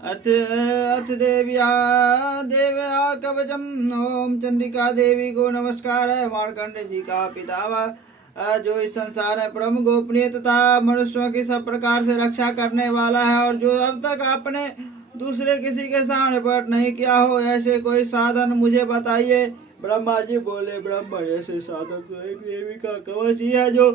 अथ अथ देव्या कवचम। ओम चंडिका देवी को नमस्कार है। मार्कंड जी का पितामह जो इस संसार में परम गोपनीय तथा मनुष्यों की सब प्रकार से रक्षा करने वाला है, और जो अब तक आपने दूसरे किसी के सामने प्रकट नहीं किया हो, ऐसे कोई साधन मुझे बताइए। ब्रह्मा जी बोले, ब्रह्मा ऐसे साधन तो एक देवी का कवच ही है, जो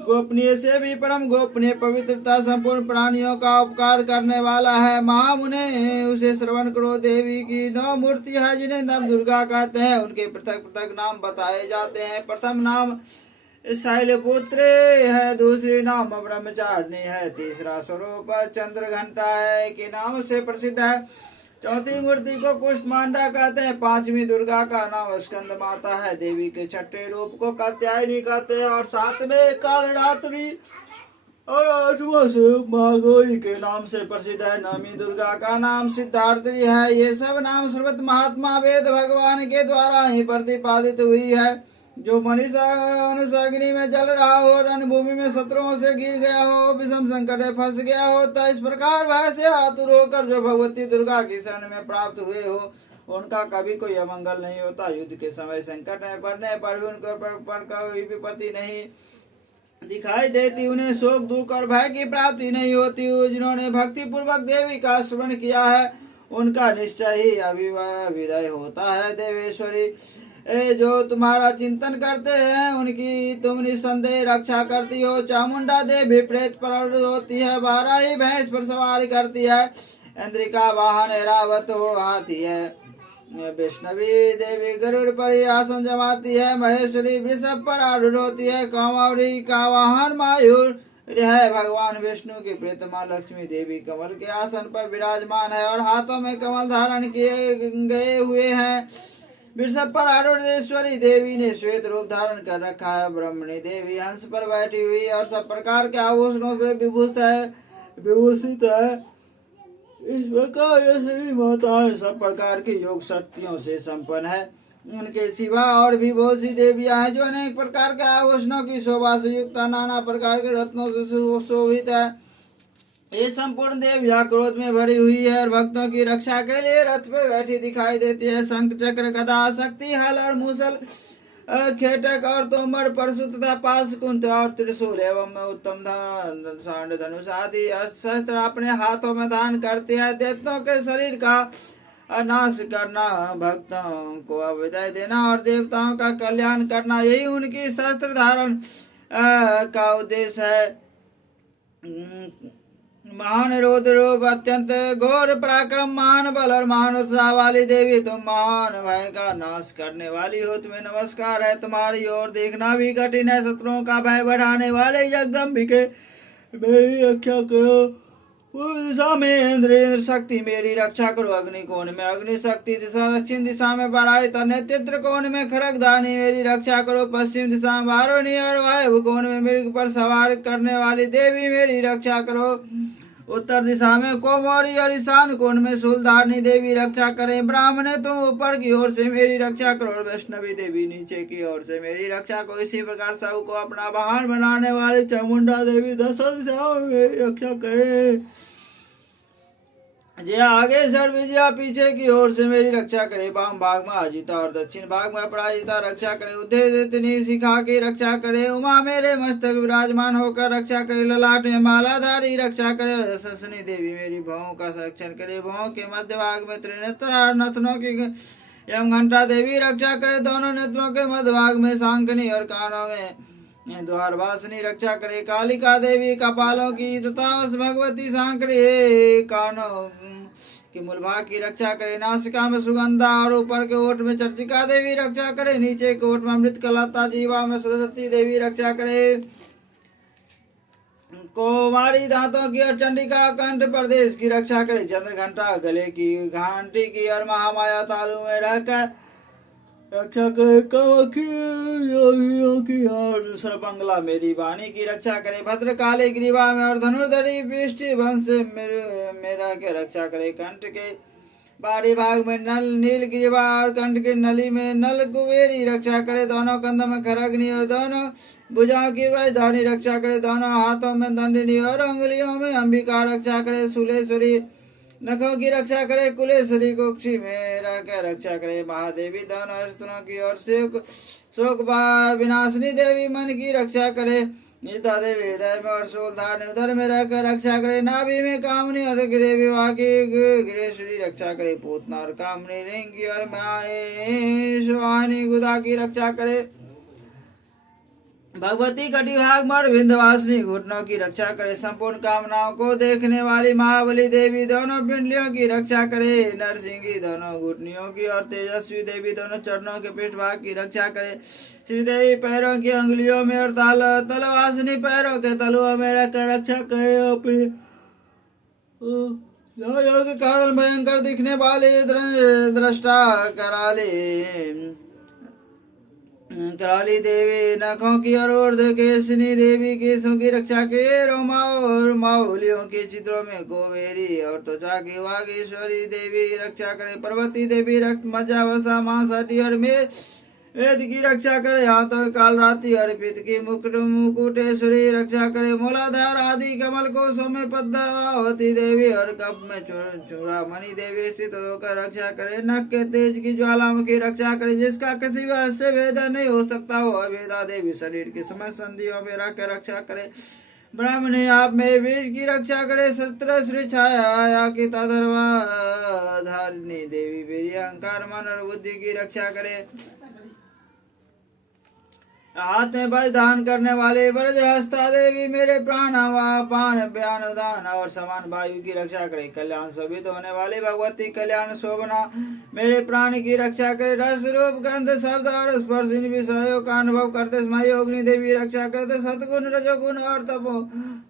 गोपनीय से भी परम गोपनीय पवित्रता संपूर्ण प्राणियों का उपकार करने वाला है। महामुने उसे श्रवण करो। देवी की 9 मूर्ति है, जिन्हें नव दुर्गा कहते हैं। उनके पृथक पृथक नाम बताए जाते हैं। प्रथम नाम शैलपुत्री है, दूसरी नाम ब्रह्मचारिणी है, तीसरा स्वरूप चंद्र घंटा है के नाम से प्रसिद्ध है। चौथी मूर्ति को कुष्मांडा कहते हैं। पांचवी दुर्गा का नाम स्कंद माता है। देवी के छठे रूप को कात्यायनी कहते हैं, और सातवें कालरात्रि और आठवां स्वरूप महागौरी के नाम से प्रसिद्ध है। नवमी दुर्गा का नाम सिद्धार्थी है। ये सब नाम सर्वत महात्मा वेद भगवान के द्वारा ही प्रतिपादित हुई है। जो मनीषा अग्नि में जल रहा हो, रणभूमि में शत्रुओं से गिर गया हो, विषम संकट में फंस गया हो, तो इस प्रकार भय से आतुर होकर जो भगवती दुर्गा की शरण में प्राप्त हुए हो, उनका कभी कोई अमंगल नहीं होता। युद्ध के समय संकट में पड़ने पर भी उनको पर कोई विपत्ति नहीं दिखाई देती। उन्हें शोक दुख और भय की प्राप्ति नहीं होती। जिन्होंने भक्ति पूर्वक देवी का श्रवण किया है, उनका निश्चय ही अभिविदय होता है। देवेश्वरी जो तुम्हारा चिंतन करते हैं, उनकी तुम निसंदेह रक्षा करती हो। चामुंडा देवी प्रेत पर होती है, बाराही भैंस पर सवारी करती है, इंद्रिका वाहन ऐरावत हो हाथी है, वैष्णवी देवी गरुड़ पर ही आसन जमाती है, महेश्वरी वृषभ पर आरूढ़ होती है, कामौरी का वाहन मयूर है। भगवान विष्णु की प्रीतमा लक्ष्मी देवी कमल के आसन पर विराजमान है, और हाथों में कमल धारण किए गए हुए हैं। वृषभ पर आरूढ़ेश्वरी देवी ने श्वेत रूप धारण कर रखा है। ब्रह्मणी देवी हंस पर बैठी हुई और सब प्रकार के आभूषणों से विभूषित है। इस प्रकार ये सभी माताएं सब प्रकार की योग शक्तियों से संपन्न है। उनके सिवा और भी बहुत सी देवियां हैं, जो अनेक प्रकार के आभूषणों की शोभा से युक्त, नाना प्रकार के रत्नों से सुशोभित है। ये संपूर्ण देवियां क्रोध में भरी हुई है, और भक्तों की रक्षा के लिए रथ पे बैठी दिखाई देती है। शंख चक्र गदा शक्ति हल और मूसल खेटक और तोमर परशु तथा पास कुंत और त्रिशूल एवं उत्तम सांड धनुष आदि शस्त्र अपने हाथों में धारण करती है। दैत्यों के शरीर का नाश करना, भक्तों को अविदय देना और देवताओं का कल्याण करना, यही उनकी शस्त्र धारण का उद्देश्य है। महान रौद्र रूप, अत्यंत घोर पराक्रम, महान बल और महान उत्साह वाली देवी, तुम महान भय का नाश करने वाली हो। तुम्हें नमस्कार है। तुम्हारी ओर देखना भी कठिन है। शत्रुओं का भय बढ़ाने वाले जगदम्बिके मेरी रक्षा करो। पूर्व दिशा में इंद्र शक्ति मेरी रक्षा करो। अग्नि कोण में अग्नि शक्ति दिशा, दक्षिण दिशा में बरायता, नेत्र कोण में खरगदानी मेरी रक्षा करो। पश्चिम दिशा में वारुणी और वायु कोण में मृग पर सवार करने वाली देवी मेरी रक्षा करो। उत्तर दिशा में कोमोरी और ईशान कोण में शूलधारणी देवी रक्षा करें। ब्राह्मणे तुम ऊपर की ओर से मेरी रक्षा करो, और वैष्णवी देवी नीचे की ओर से मेरी रक्षा करो। इसी प्रकार सबको अपना वाहन बनाने वाली चामुंडा देवी 10 दिशाओं में मेरी रक्षा करे। जया आगे सर्वविजया पीछे की ओर से मेरी रक्षा करे। वाम भाग में अजिता और दक्षिण भाग में अपराजिता रक्षा करे। उद्देश्य शिखा की रक्षा करे। उमा मेरे मस्तक विराजमान होकर रक्षा करे। ललाट में मालाधारी रक्षा करे। यशस्विनी देवी मेरी भवों का संरक्षण करे। भवों के मध्य भाग में त्रिनेत्र नथनों की एवं घंटा देवी रक्षा करे। दोनों नेत्रों के मध्य भाग में सांकनी और कानों में द्वारवासिनी रक्षा करे। कालिका देवी कपालों की तथा भगवती सांकरी कानों कि मूल भाग की रक्षा करे। नासिका में सुगंधा और ऊपर के ओठ में चर्चिका देवी रक्षा करे। नीचे के ओठ में अमृत कलता, जीवा में सरस्वती देवी रक्षा करे। कुमारी दांतों की और चंडिका कंठ प्रदेश की रक्षा करे। चंद्र घंटा गले की घंटी की और महामाया तालु में रहकर रक्षा करे। की और सर्वंगला मेरी वाणी की रक्षा करे। भद्रकाली ग्रीवा में और धनुर्धरी पृष्ठि वंश मेरा के रक्षा करे। कंठ के बाड़ी भाग में नल नील ग्रीवा और कंठ के नली में नल कुबेरी रक्षा करे। दोनों कंधों में खरग्नि और दोनों भुजाओं की राजधानी रक्षा करे। दोनों हाथों में दंडनी और उंगलियों में अंबिका रक्षा करे। सुलेश्वरी नखों की रक्षा करे कुलेश्वरी कुक्षी में रह कर रक्षा करे महादेवी दोनों स्तनों की ओर शोक विनाशिनी देवी मन की रक्षा करे निता देवी हृदय में और शूलधार उदर में रहकर रक्षा करे नाभि में कामनी और गिरे विवाह की गिरेश्वरी रक्षा करे पूतना और कामनी रिंग की और माहेश्वानी गुदा की रक्षा करे भगवती कटिभाग मर विंध्यवासिनी घुटनों की रक्षा करे संपूर्ण कामनाओं को देखने वाली महाबली देवी दोनों पिंडलियों की रक्षा करे नरसिंगी दोनों घुटनियों की और तेजस्वी देवी दोनों चरणों के पृष्ठभाग की रक्षा करे श्रीदेवी पैरों की अंगुलियों में और तलवासिनी पैरों के तलुओं में रखकर रक्षा करे अपने के कारण भयंकर दिखने वाले दृष्टा कराली देवी नखों की और ऊर्ध केशनी देवी केशों की रक्षा के रोमावलियों के चित्रों में कोवेरी और त्वचा की वागेश्वरी देवी रक्षा करे पर्वती देवी रक्त मज्जा वसा मांसटी और वेद की रक्षा करे हाथों काल रात्रि और पित की मुकुटेश्वरी रक्षा करे मूलाधार आदि कमल कोशों में पद्मावती देवी और कप में चूड़ामणि देवी स्थित होकर रक्षा करे नख के तेज की ज्वालाओं की रक्षा करे जिसका किसी वजह से वेदा नहीं हो सकता वो वेदा देवी शरीर के समय संधियों में रखकर रक्षा करे ब्राह्मणी आप में बीज की रक्षा करे सत्र श्री छाया की तधर्मा धारिणी देवी वीर अहंकार मन और बुद्धि की रक्षा करे हाथ में वज्र धारण करने वाले वज्रहस्ता देवी मेरे प्राण पान व्यान उदान और समान वायु की रक्षा करे कल्याण शोभित होने वाली भगवती कल्याण शोभना मेरे प्राण की रक्षा करे रस रूप गंध शब्द और स्पर्श इन विषयों का अनुभव करते समय योगिनी देवी रक्षा करते सतगुण रजोगुण और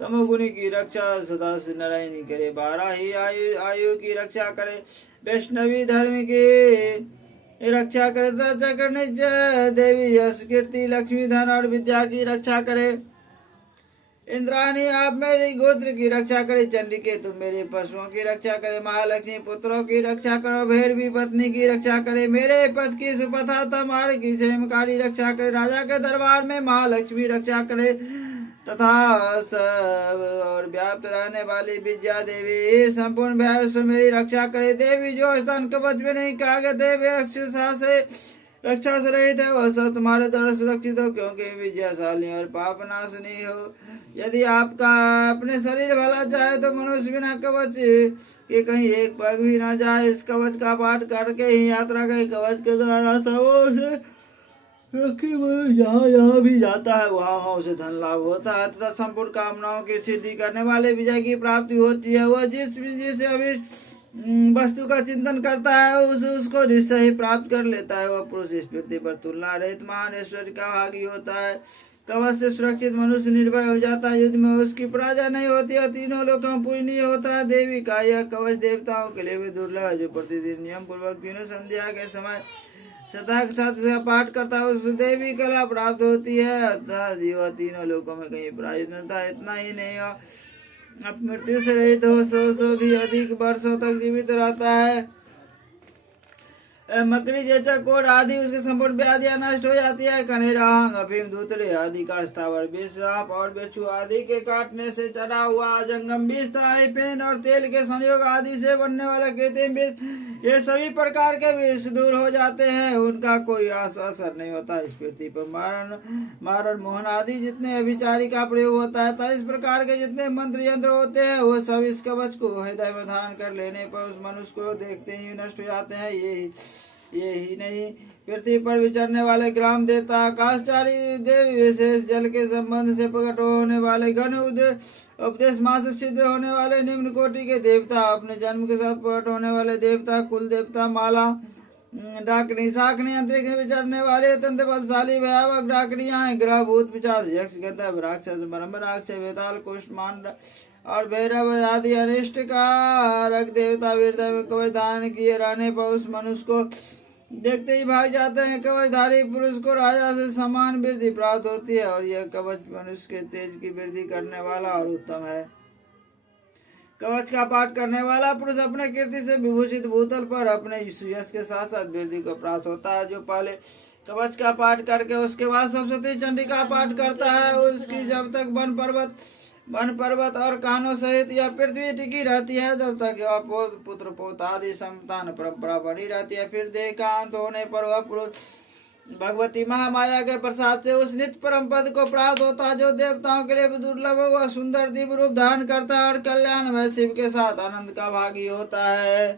तमोगुणी की रक्षा सदा से नारायणी करे 12 ही आयु की रक्षा करे वैष्णवी धर्म की रक्षा करे करने देवी यश कीर्ति लक्ष्मी धन और विद्या की रक्षा करे इंद्राणी आप मेरी गोत्र की रक्षा करे चंडिके तुम मेरे पशुओं की रक्षा करे महालक्ष्मी पुत्रों की रक्षा करो भैरवी पत्नी की रक्षा करे मेरे पथ की सुपथा तमार की क्षेमकारी रक्षा करे राजा के दरबार में महालक्ष्मी रक्षा करे तथा सब और व्याप्त रहने वाली विद्या देवी संपूर्ण व्यास मेरी रक्षा करे देवी जो स्थान कवच में नहीं कहा देवी रक्षा से रहित है वह सब तुम्हारे द्वारा सुरक्षित हो क्योंकि विजयशाली और पाप नाशनी हो यदि आपका अपने शरीर भला चाहे तो मनुष्य बिना कवच के कहीं एक पग भी न जाए इस कवच का पाठ करके ही यात्रा के कवच के द्वारा सब यहाँ भी जाता है वहाँ उसे धन लाभ होता है तथा संपूर्ण कामनाओं की सिद्धि करने वाले विजय की प्राप्ति होती है वह जिस अभी वस्तु का चिंतन करता है उसको निश्चय ही प्राप्त कर लेता है वह पुरुष इस पृथ्वी पर तुलना रहित महान ऐश्वर्य का भागी होता है कवच से सुरक्षित मनुष्य निर्भय हो जाता है युद्ध में उसकी पराजय नहीं होती है तीनों लोगों में पूजनीय होता है देवी का यह कवच देवताओं के लिए भी दुर्लभ है जो प्रतिदिन नियम पूर्वक तीनों संध्या के समय सदा के साथ इसका पाठ करता है उस देवी कला प्राप्त होती है जीवा तीनों लोगों में कहीं पराजित होता है इतना ही नहीं हो अब मृत्यु से रहित हो 100 भी अधिक वर्षों तक जीवित रहता है मकड़ी जैसा कोड आदि उसके संपूर्ण व्याधियां नष्ट हो जाती है कनेरा अफीम दूतरे आदि का स्थावर विष सांप और बिच्छू आदि के काटने से चढ़ा हुआ जंगम विष पेन और तेल के संयोग आदि से बनने वाला कृत्रिम विष ये सभी प्रकार के विष दूर हो जाते हैं उनका कोई असर नहीं होता इस पृथ्वी पर मारण मोहन आदि जितने अभिचारी का प्रयोग होता है तो इस प्रकार के जितने मंत्र यंत्र होते हैं वो सब इस कवच को हृदय में धारण कर लेने पर उस मनुष्य को देखते ही नष्ट हो जाते हैं यही नहीं पृथ्वी पर विचरने वाले ग्राम देवता आकाशचारी देव विशेष जल के संबंध से प्रकट होने वाले घन उपदेश मास सिद्ध होने वाले निम्न कोटि के देवता अपने जन्म के साथ प्रकट होने वाले देवता कुल देवता माला डाकनी शाकनी अंतरिक्ष में विचरने वाले अत्यंत बलशाली भयावह डाकनियां ग्रह भूत पिशाच यक्ष गंधर्व राक्षस ब्रह्म राक्षस वेताल कुष्ठ और भैरव आदि अनिष्ट कारक देवता वीरता में कवच धारण किए रहने पर उस मनुष्य को देखते ही भाग जाते हैं कवचधारी पुरुष को राजा से समान वृद्धि प्राप्त होती है और यह कवच मनुष्य के तेज की वृद्धि करने वाला और उत्तम है कवच का पाठ करने वाला पुरुष अपने कीर्ति से विभूषित भूतल पर अपने यश के साथ साथ वृद्धि को प्राप्त होता है जो पहले कवच का पाठ करके उसके बाद सप्तशती चंडी का पाठ करता है उसकी जब तक वन पर्वत वन पर्वत और कानों सहित यह पृथ्वी टिकी रहती है जब तक यह पुत्र पोत आदि संतान परंपरा बनी रहती है। फिर देह का अंत होने पर वह पुरुष भगवती महामाया के प्रसाद से उस नित्य परम पद को प्राप्त होता है जो देवताओं के लिए दुर्लभ व सुंदर दिव्य रूप धारण करता है और कल्याण में शिव के साथ आनंद का भागी होता है।